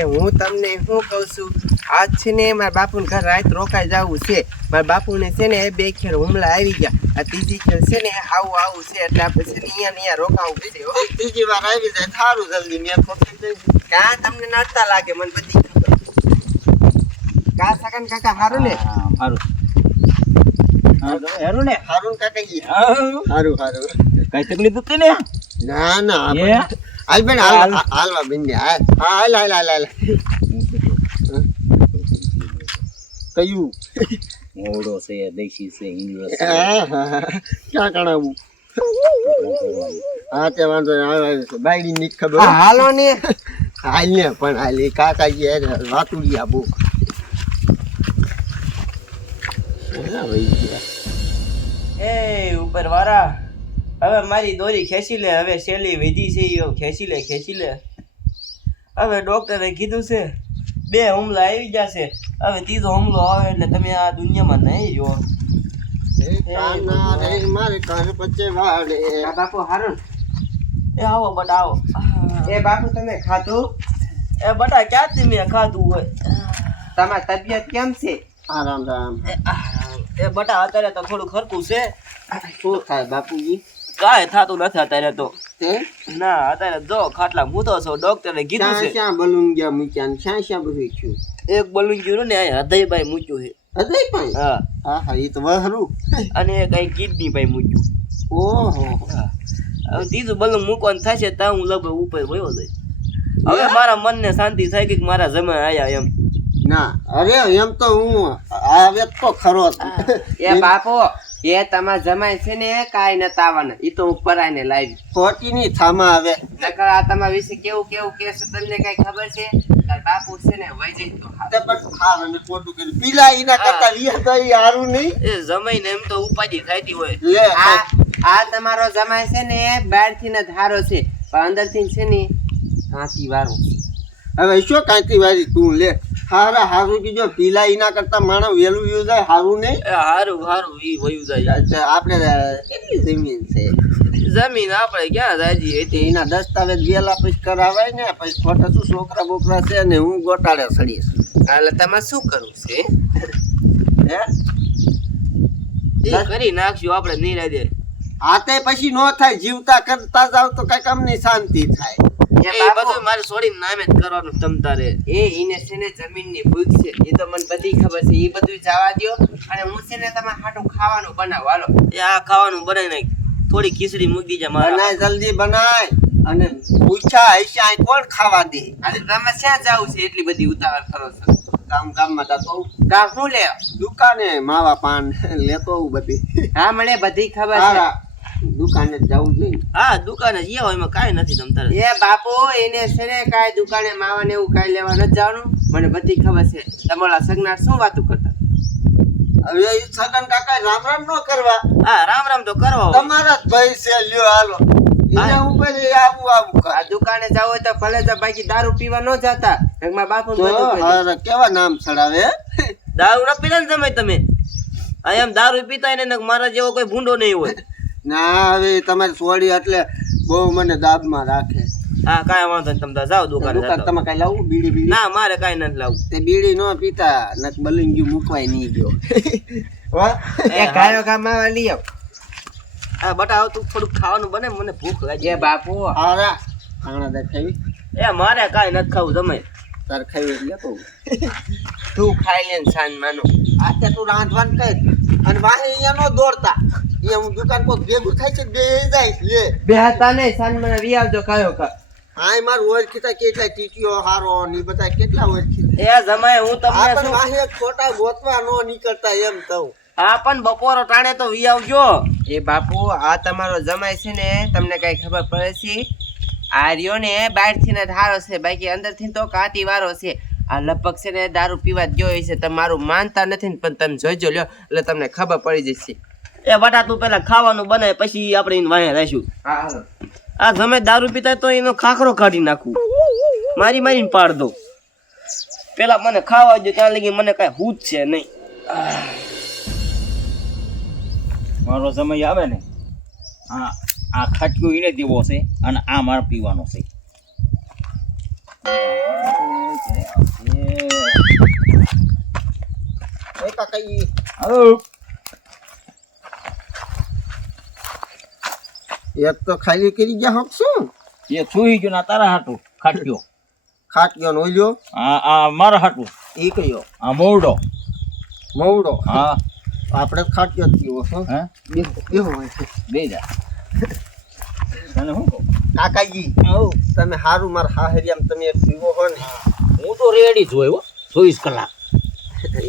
એ હું તમને શું કહું છું, આજ છે ને મારા બાપુને ઘર રાત રોકાઈ જવું છે. મારા બાપુને છે ને 2 ખેર હુમલા આવી ગયા, આ ત્રીજી ખેર છે ને આવું છે, એટલે આપણે છે ને અહીંયા રોકાવું છે. ત્રીજી વાર આવી જાય સારું જલ્દી મેં ક્યાં તમને નડતા લાગે મને બધી ખબર. કા સગન કાકા હારું ને? હારું હારું ને હારું કાકાજી હારું કઈ તકલીફ હતી ને? ના હાલ બેન હાલવા બેન હાલ કયું મોડો છે દેશી છે ઇંગ્લિશ ક્યાં કણાવું હા તે વાંધો બાયડી ની ખબર હાલો ને હાલ ને પણ હાલ કાકાજી વાતુડિયા બહુ એ ઉપર વાળા હવે મારી દોરી ખેંચી લે, હવે શેલી વિધી છે યો ખેંચી લે. હવે ડોક્ટરે કીધું છે 2 હુમલા આવી જશે, હવે 3જો હુમલો આવે એટલે તમે આ દુનિયામાં નહીં જો. મારે કાન પચે વાડે બાપુ હારું એ આવો બટા આવો. એ બાપુ તમે ખાધું? એ બટા ક્યાંથી મેં ખાધું હોય? તમારી તબિયત કેમ છે? આરામ એ બટા અત્યારે તો થોડું ખરકું છે. શું થાય બાપુજી? કાંઈ થતું નથી અત્યારે તો. ના અત્યારે જો ખાટલા મૂતો છો, ડોક્ટરે કીધું છે. ક્યાં બલૂન ગયા મૂક્યા ને ક્યાં બધું થયું? એક બલૂન ગયું ને હૃદયભાઈ મૂક્યું છે. હૃદયભાઈ? હા એ તો વહરું. અને કઈ કિડની ભાઈ મૂક્યું. ઓહો હવે 3જું બલૂન મૂકવાનું થશે ત્યાં હું લગભગ ઉપર વયો જઈશ. હવે મારા મનને શાંતિ થઈ ગઈ કે મારા જમાઈ આયા એમ. ના અરે એમ તો હું આવે તો ખરો. એ બાપો એ તમારા જમાઈ છે ને કાઈ નતા આવવાના, ઈ તો ઉપર આવીને લાવી ખોટી ની થામા આવે. નકર આ તમારા વિશે કેવું કેસ તમને કઈ ખબર છે? તાર બાપુ છે ને વઈ જઈ તો તે પણ ખાવાનું ખોટું કર્યું. પીલા ઈના કરતા રિયા તો ઈ હારું નહીં. એ જમાઈ ને એમ તો ઉપાધિ થતી હોય. લે આ તમારો જમાઈ છે ને બહાર થી ને ધારો છે પણ અંદર થી છે ને કાંતી વાળો. હવે શું કાંતી વાળી તું લે હારું કીજો. પીલા ઈના કરતા માણસ વેલું વ્યુ જાય હારું નહીં. હારું ઈ વયું જાય. આપણે કેટલી જમીન છે? જમીન આપણે ક્યાં જાજી હતી. એના દસ્તાવેજ વેલા પછી કરાવાય ને પછી ખોટા શું છોકરા બોકરા છે ને હું ગોટાળે સડીશ. એટલે તમારે શું કરવું છે? હે કરી નાખશું આપણે નિરાજે. આતે પછી નો થાય, જીવતા કરતા જાવ તો કઈ કમની શાંતિ થાય. એ બધું મારે છોડીને નામે જ કરવાનું તમતારે. ઈને છે ને જમીનની ભૂખ છે, એ તો મને બધી ખબર છે. એ બધું જવા દ્યો અને હું છે ને તમારે હાટું ખાવાનું બનાવ. હાલો એ આ ખાવાનું બનાવી નાખ. થોડી ખીચડી મૂકી દીજા મારા. બનાય જલ્દી બનાય. અને પૂછા હૈસા કોણ ખાવા દે? અને તમે ક્યાં જાવ છે એટલી બધી ઉતાવળ કરો છો? ગામમાં જતો કાં શું લે? દુકાને માવા પાન લેતો બધી. હા મને બધી ખબર છે. દુકાને જવું જોઈએ. હા દુકાને જઈએ હોય એમાં કાંઈ નથી તમતારે. એ બાપુ એને છે ને કાંઈ દુકાને માવા ને એવું કાંઈ લેવા નથી જવાનું, મને બધી ખબર છે. તમારા સગનાર શું વાતું કરતા? હવે એ સગન કાકા રામ રામ નો કરવા. હા રામ રામ તો કરવા. તમારા જ ભાઈ છે, લ્યો હાલો. એના ઉપર આવું કર. આ દુકાને જાવ હોય તો ભલે તો બાકી દારૂ પીવા ન જતા. મારા બાપુ કેવા નામ ચડાવે? દારૂ ન પીતા ને તમે આ એમ દારૂ પીતા ને મારા જેવો કોઈ ભૂંડો નહીં હોય. ના હવે તમારી છોડી એટલે બહુ મને દાબમાં રાખે. હા કાંઈ વાંધો નહીં, તમે જાઓ દુકાને. તમે કઈ લાવું બીડી? ના મારે કાંઈ નથી લાવું. તે બીડી નો પીતા ન બલિંગી મૂકવાય નહીં ગયો. એ ગાયો ગામમાં લઈ આવ. આ બટા તું થોડું ખાવાનું બને, મને ભૂખ લાગી. એ બાપુ હારા ખાણા દે ખાવી. એ મારે કાંઈ નથી ખાવું. તમે તાર ખાવી એટલે તો તું ખાઈ લે ને સાંજ માનો. આતે તું રાંધવાન કર અને વાહે અહીંયા નો દોડતા. એ હું દુકાન પર ભેગું થાય છે બે જાય લે બે હતા નહીં. સાંજ મને વી આવજો કાયો કા. હાય માર ઓળખીતા કેટલા ટીટીઓ હારો ની બધા કેટલા ઓળખીતા. એ જમાય હું તમને આપણ વાહે ખોટા ગોતવા નો નીકળતા એમ કહું. હા પણ બપોરો ટાણે તો વી આવજો. એ બાપુ આ તમારો જમાય છે ને તમને કઈ ખબર પડે છે? આ રહ્યો ને બહાર થી ને ધારો છે, બાકી અંદર થી તો કાતી વાળો છે. આ લપક છે ને દારૂ પીવા જ ગયો છે. તમારું માનતા નથી ને પણ તમે જોઈજો લ્યો એટલે તમને ખબર પડી જશે. એ બટા તું પેલા ખાવાનું બનાય પછી આપણે વાહે રહીશું. આ ગમે દારૂ પીતા તો એનો ખાખરો કાઢી નાખું, મારીને પાડ દો. પેલા મને ખાવા દો ત્યાં લગી મને કઈ હૂત છે નહીં. મારો સમય આવે ને આ ખાટક્યું એને દેવો છે અને આ મારે પીવાનો છે. એ કાકા ઈ એક તો ખાલી કરી ગયા હોક શું એ સુઈ ગયો ના તારા હાટું ખાટ્યો ખાટ ગયો ને ઓલ્યો આ મારા હાટું એ કયો આ મોવડો મવડો હા આપણે જ ખાટ ગયો થયો હો હે બેહો હોય છે બે જા તને શું કહું કાકાજી તમે હારું મારા હાહરિયામ તમે પીવો હો ને હું તો રેડી જ હોય હો 24 કલાક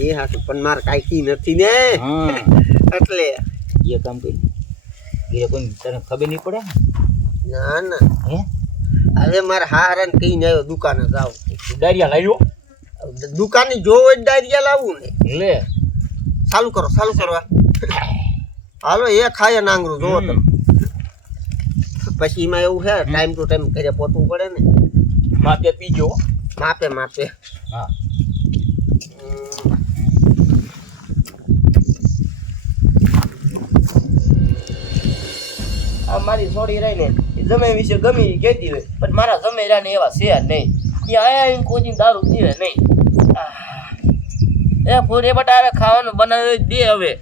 એ હાટું પણ મારે કાંઈ નથી ને હા એટલે એ કામ કરી એ કોઈ તને ખબર નહીં પડે ના ના હે હવે મારે હારાને કહીને આવ્યો દુકાને જાવ ડાયરિયા લાવ્યો દુકાને જોવો જ ડાયરિયા લાવવું ને લે ચાલુ કરો હાલો એ ખાય નાંગરું જોવો તમે પછી એમાં એવું છે ટાઈમ ટુ ટાઈમ ઘરે પહોંચવું પડે ને માપે પીજો માપે હા આ મારી છોડી રહી ને એ જમે વિશે ગમે ઈ કહેતી હોય પણ મારા જમેરા ને એવા છે નહીં એ આયા કોઈ દારૂ પીવે નહીં એ પૂરે બટા હવે ખાવાનું બનાવી દે હવે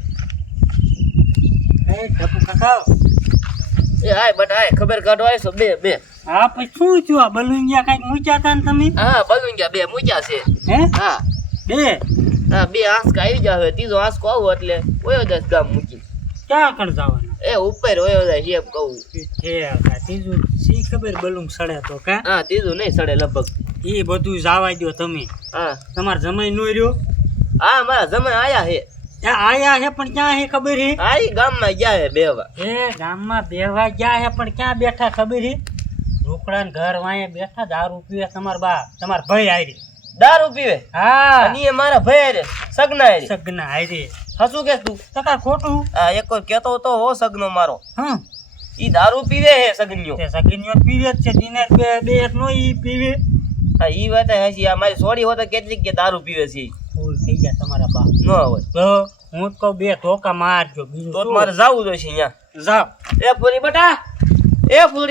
ટપુ કાકા એ હાય બટા હાય ખબર કાઢવા આવ્યો બે હા પછી શું થયું આ બલુંગિયા કઈક મૂક્યા હતા ને તમે હા બલુંગિયા બે મૂક્યા છે હે હા બે હા બે આંસકા આવી જાય હવે ત્રીજો આંસકો આવો એટલે ઓયો દસ ગામ મૂકી ક્યાં કણ જવાના એ ઉપર ઓયો જાય છે એમ કહું હે કાકા ત્રીજું શી ખબર બલુંગ સડે તો કા હા ત્રીજું નહીં સડે લગભગ એ બધું જવા દો તમે હા તમાર જમાઈ નો રહ્યો હા મારા જમે આયા હે એ આયા હે પણ ક્યાં હે ખબર હે હા ઈ ગામમાં ગયા હે બેવા એ ગામમાં બેહવા ગયા હે પણ ક્યાં બેઠા ખબર હે રોકડા ને ઘર વાંહે બેઠા દારૂ પીવે તમાર બા તમાર ભાઈ આયરી દારૂ પીવે હા અને એ મારા ભાઈ રે સગના રે સગના આયરી હસું કે તું કાકા ખોટું હા એક કોઈ કેતો તો હો સગનો મારો હા ઈ દારૂ પીવે હે સગન્યો તે સગીનીઓ પીવે જ છે દિનેશ બે એક નો ઈ પીવે હા ઈ વાત હસી આ મારી છોડી હોત કેટલીક કે દારૂ પીવે છે ફૂલ થઈ ગયા તમારા બા ન હોય તો હું તો બે ધોકા મારજો બીજું તો શું? મારે જાવું જોઈશે અહીંયા જાઓ એ ફૂરી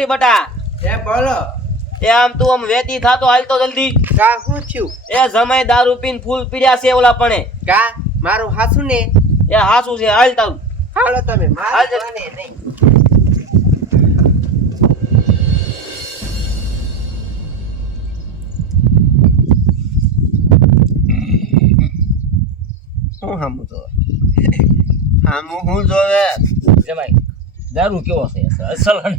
બટા એ બોલો એ આમ તું આમ વેતી થાતો હાલતો જલ્દી કા શું થયું એ જમાઈ દારૂ પીને ફૂલ પીડ્યા છે ઓલા પણ કા મારું હાસું ને એ હાસું છે હાલ તારું હાલો તમે હાલ મારે જલ્દી. નહીં હું હામું જોવે હું જોવે જમાઈ દારૂ કેવો છે અસલ હન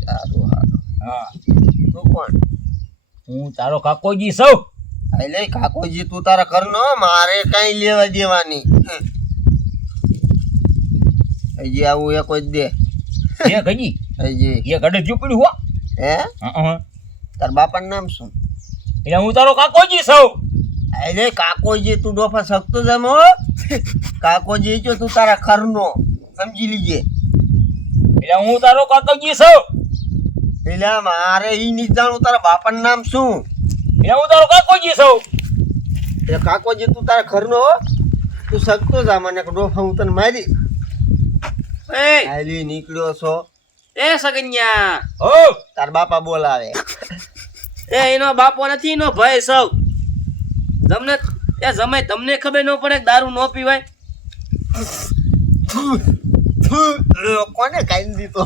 સારું હારું હા તું કોણ હું તારો કાકોજી સૌ એટલે કાકોજી તું તારા ઘરનો મારે કઈ લેવા દેવાની હજી આવું એક જ દે એ ગજી હજી એ ગડે ઝૂપડી હો હે હા તાર બાપાનું નામ શું એટલે હું તારો કાકોજી સૌ એટલે કાકોજી તું ડોફા શકતો જમ હો કાકોજી જો તું તારા ઘરનો સમજી લીજે એટલે હું તારો કાકોજી સૌ એટલે મારે ઈ નહીં જાણું તારા બાપાનું નામ શું એટલે હું તારો કાકોજી સૌ એટલે કાકોજી તું તારા ઘરનો હો તું શકતો જા મને ડોફા હું તને મારી એ હાલી નીકળ્યો છો એ સગન્યા હો તાર બાપા બોલાવે એ એનો બાપો નથી એનો ભાઈ સૌ તમને એ જમાઈ તમને ખબર ન પડે કે દારૂ ન પીવાય કોને કાઈ દીધો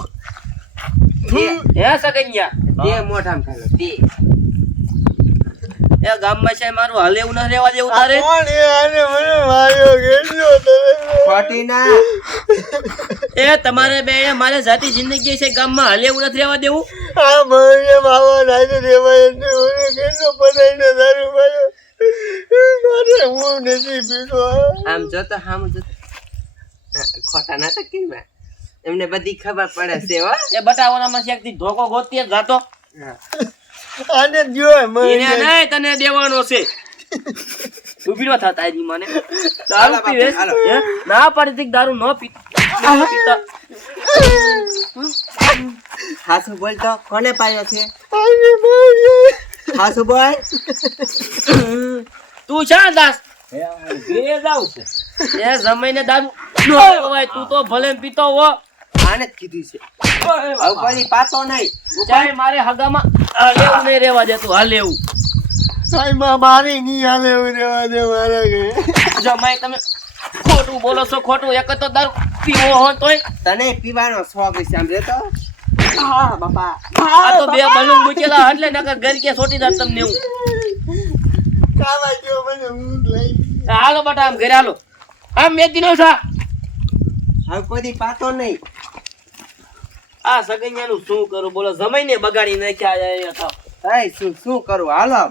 હે સગન્યા તે મોઢામાં ખાલો તે એ ગામમાં છે મારું હાલે એવું ના રહેવા દેવું તારે કોણ એ આને મને માર્યો ગેલ્યો તમે પાટીના એ તમારે બે મારે જાતી જિંદગી છે ગામમાં હાલે એવું નથી રહેવા દેવું આ મને માવા નાઈ દેવાય એટલે મને ગેલ્યો પડાઈને દારૂ માર્યો મારે હું નથી પીતો આમ જોતો હામ જોતો ખોટા નાટક કેવા એમને બધી ખબર પડે છે હો એ બટાવાનામાં શેકથી ધોકો ગોતી જ જાતો આને જો એને નહીં તને દેવાનો છે ઉભી ન થતા એની મને દારૂ પીવે હે? ના પાડી કે દારૂ ન પીતા હાસુ બોલ તો કોને પાયો છે હાસુ બોલ તું શા દાસ એ ઘરે જાવ છે એ જમાઈને દારૂ ન પીવાય તું તો ભલે પીતો હો આને જ કીધું છે હવે પછી પાતો નહીં ચાલ મારે હગામાં લેવું નહીં રહેવા દેતું હાલ લેવું સાહેબ મારી નહીં હાલે એવું રહેવા દે મારા ઘરે. જો માય તમે ખોટું બોલો છો ખોટું એક તો દારૂ પીવો હો તોય તને પીવાનો શોખ છે સાંભળે તો હા બાપા આ તો બે બલૂન મૂકેલા એટલે નકર ઘર કે છોટી જાત તમને હું ખાવા જો મને ઊંઘ લાગી. હાલો બટા આમ ઘરે હાલો આમ મેદી નો છા હવે કોઈ પાતો નહીં આ સગૈયાનું શું કરું બોલો જમાઈને બગાડી નાખ્યા અહીંયા થાવ શું કરું હાલો